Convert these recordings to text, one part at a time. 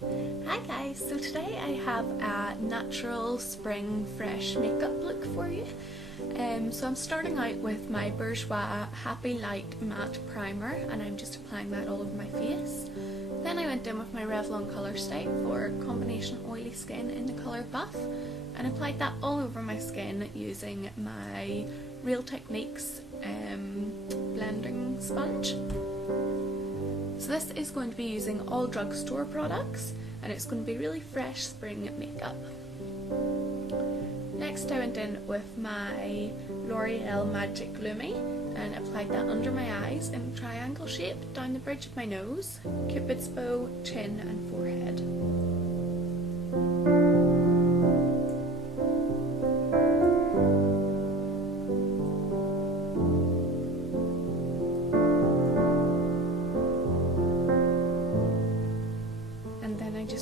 Hi guys, so today I have a natural spring fresh makeup look for you. So I'm starting out with my Bourjois Happy Light Matte Primer and I'm just applying that all over my face. Then I went in with my Revlon Colour Stay for combination oily skin in the colour Buff and applied that all over my skin using my Real Techniques blending sponge. So this is going to be using all Drugstore products and it's going to be really fresh spring makeup. Next I went in with my L'Oreal Magic Lumi and applied that under my eyes in a triangle shape down the bridge of my nose, cupid's bow, chin and forehead.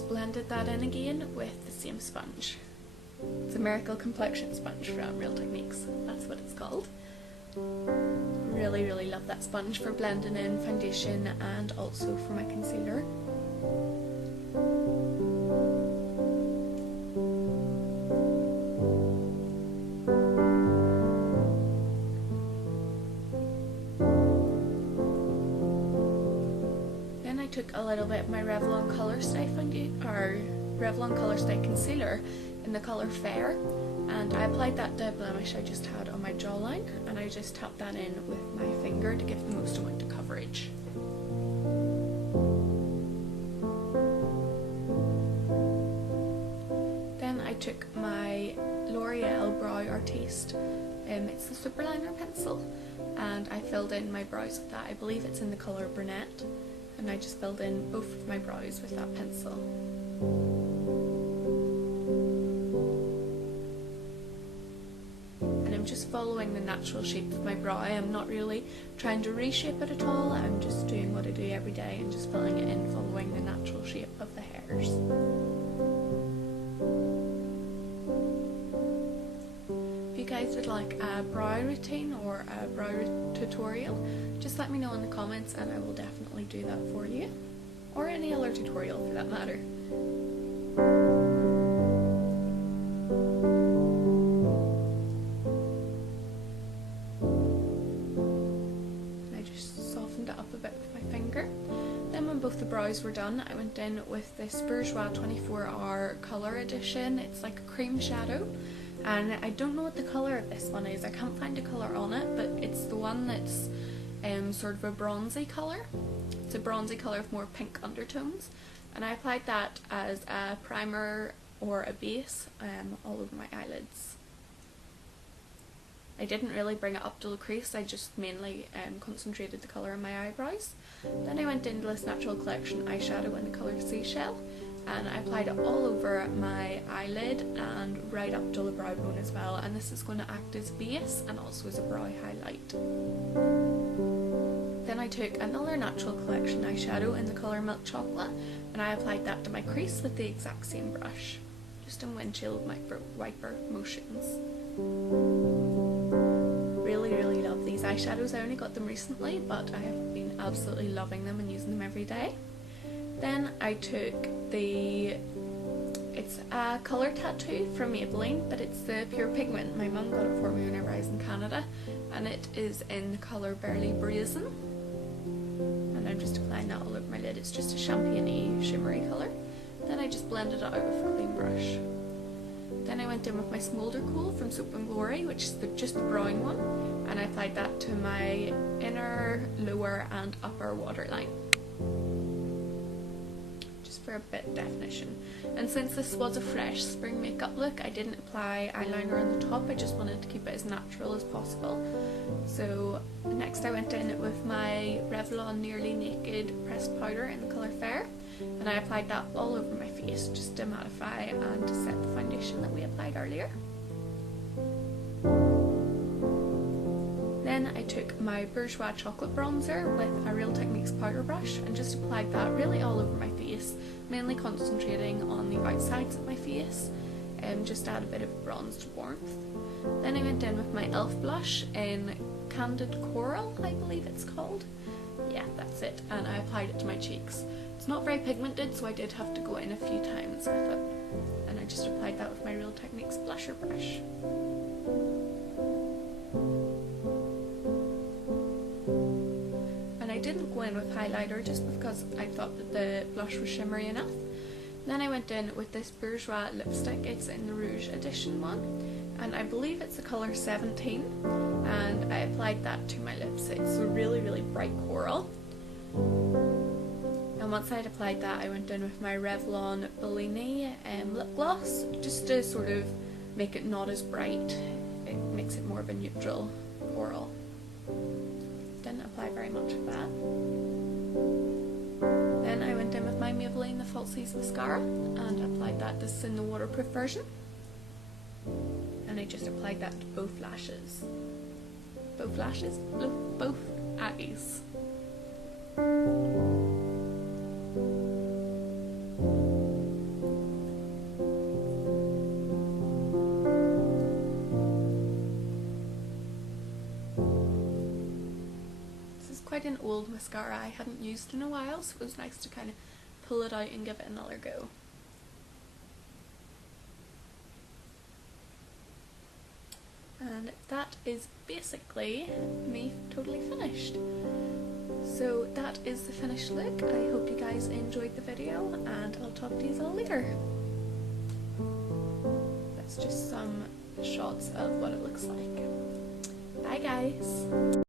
Blended that in again with the same sponge. It's a Miracle Complexion Sponge from Real Techniques, that's what it's called. Really love that sponge for blending in foundation and also for my concealer. I took a little bit of my Revlon Colour Stay concealer in the colour Fair and I applied that to a blemish I just had on my jawline and I just tapped that in with my finger to give the most amount of coverage. Then I took my L'Oreal Brow Artiste, it's the Super Liner pencil, and I filled in my brows with that. I believe it's in the colour Brunette. And I just filled in both of my brows with that pencil. And I'm just following the natural shape of my brow. I'm not really trying to reshape it at all. I'm just doing what I do every day and just filling it in, following the natural shape of the hairs. If you guys would like a brow routine or a brow tutorial, just let me know in the comments and I will definitely do that for you, or any other tutorial for that matter. I just softened it up a bit with my finger. Then when both the brows were done, I went in with this Bourjois 24-hour colour edition. It's like a cream shadow. And I don't know what the colour of this one is, I can't find a colour on it, but it's the one that's sort of a bronzy colour. It's a bronzy colour with more pink undertones. And I applied that as a primer or a base all over my eyelids. I didn't really bring it up to the crease, I just mainly concentrated the colour in my eyebrows. Then I went into this Natural Collection eyeshadow in the colour Seashell. And I applied it all over my eyelid and right up to the brow bone as well, and this is going to act as base and also as a brow highlight. Then I took another Natural Collection eyeshadow in the colour Milk Chocolate and I applied that to my crease with the exact same brush, just in windshield wiper motions. Really love these eyeshadows. I only got them recently but I have been absolutely loving them and using them every day. Then I took it's a colour tattoo from Maybelline, but it's the Pure Pigment. My mum got it for me whenever I was in Canada, and it is in the colour Burly Brazen. And I'm just applying that all over my lid. It's just a champagne-y shimmery colour. Then I just blended it out with a clean brush. Then I went in with my Smolder Kohl from Soap & Glory, which is just the brown one, and I applied that to my inner, lower and upper waterline, for a bit of definition. And since this was a fresh spring makeup look, I didn't apply eyeliner on the top, I just wanted to keep it as natural as possible. So next I went in with my Revlon Nearly Naked pressed powder in the colour Fair and I applied that all over my face just to mattify and to set the foundation that we applied earlier. Then I took my Bourjois Chocolate Bronzer with a Real Techniques powder brush and just applied that really all over my face, mainly concentrating on the outsides of my face and just to add a bit of bronzed warmth. Then I went in with my e.l.f. blush in Candid Coral, I believe it's called. Yeah, that's it, and I applied it to my cheeks. It's not very pigmented, so I did have to go in a few times with it. And I just applied that with my Real Techniques blusher brush. And I didn't go in with highlighter just because I thought that the blush was shimmery enough. Then I went in with this Bourjois lipstick. It's in the Rouge Edition one, and I believe it's the colour 17, and I applied that to my lips. It's a really, really bright coral. And once I'd applied that, I went in with my Revlon Bellini lip gloss, just to sort of make it not as bright. It makes it more of a neutral coral. Didn't apply very much of that. Then I went in with my Maybelline The Falsies mascara and applied that. This is in the waterproof version. And I just applied that to both lashes. Both lashes? No, both eyes. Quite an old mascara I hadn't used in a while, so it was nice to kind of pull it out and give it another go. And that is basically me totally finished. So that is the finished look. I hope you guys enjoyed the video, and I'll talk to you all later. That's just some shots of what it looks like. Bye guys!